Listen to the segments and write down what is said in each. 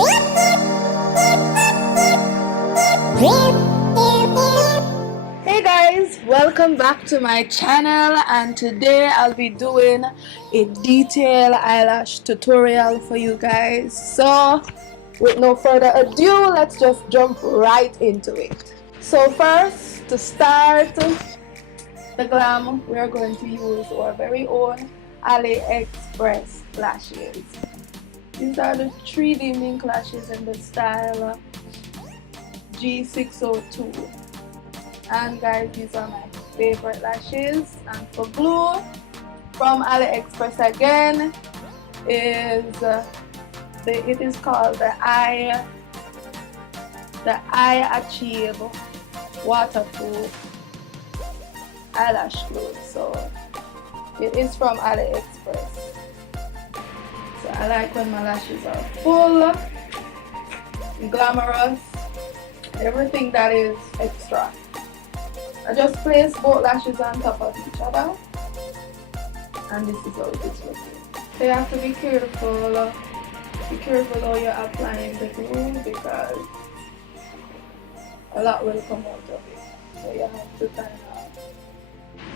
Hey guys, welcome back to my channel, and today I'll be doing a detailed eyelash tutorial for you guys. So with no further ado, let's just jump right into it. So first, to start the glam, we are going to use our very own AliExpress lashes. These are the 3D mink lashes in the style G602. And guys, these are my favorite lashes. And for glue from AliExpress again is it is called the Achieve waterproof eyelash glue. So it is from AliExpress. So I like when my lashes are full, glamorous, everything that is extra. I just place both lashes on top of each other, and this is how it is looking. So you have to be careful. Be careful how you're applying the glue, because a lot will come out of it. So you have to time out.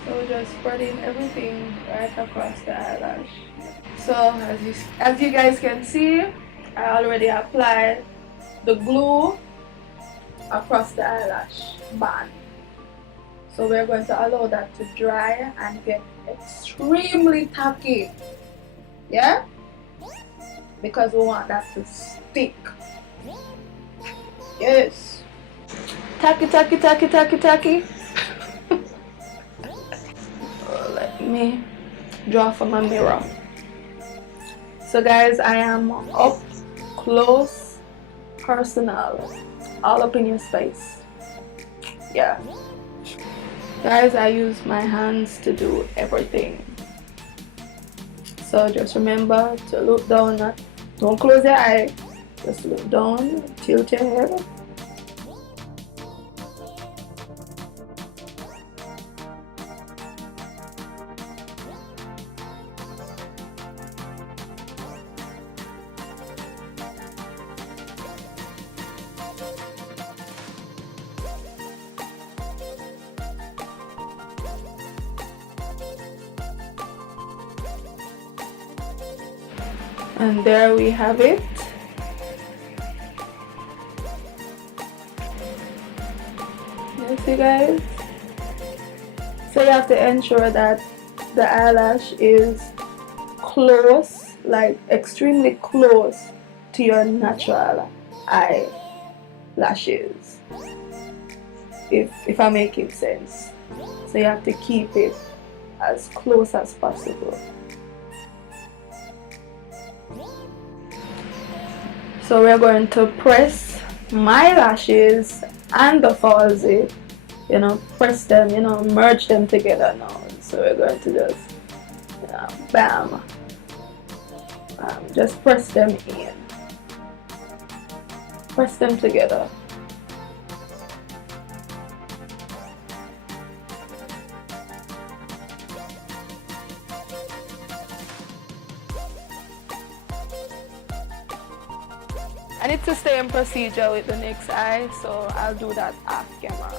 So just spreading everything right across the eyelash. So as you guys can see, I already applied the glue across the eyelash band. So we're going to allow that to dry and get extremely tacky. Yeah? Because we want that to stick. Yes. Tacky, tacky, tacky, tacky, tacky. Let me draw from my mirror. So guys, I am up close, personal, all up in your space. Yeah. Guys, I use my hands to do everything. So just remember to look down, don't close your eye, just look down, tilt your head. And there we have it. You see guys? So you have to ensure that the eyelash is close, like extremely close to your natural eyelashes. If I'm making sense. So you have to keep it as close as possible. So we're going to press my lashes and the falsy, press them, merge them together now. So we're going to just, bam, just press them in, press them together. And it's the same procedure with the next eye, so I'll do that off camera.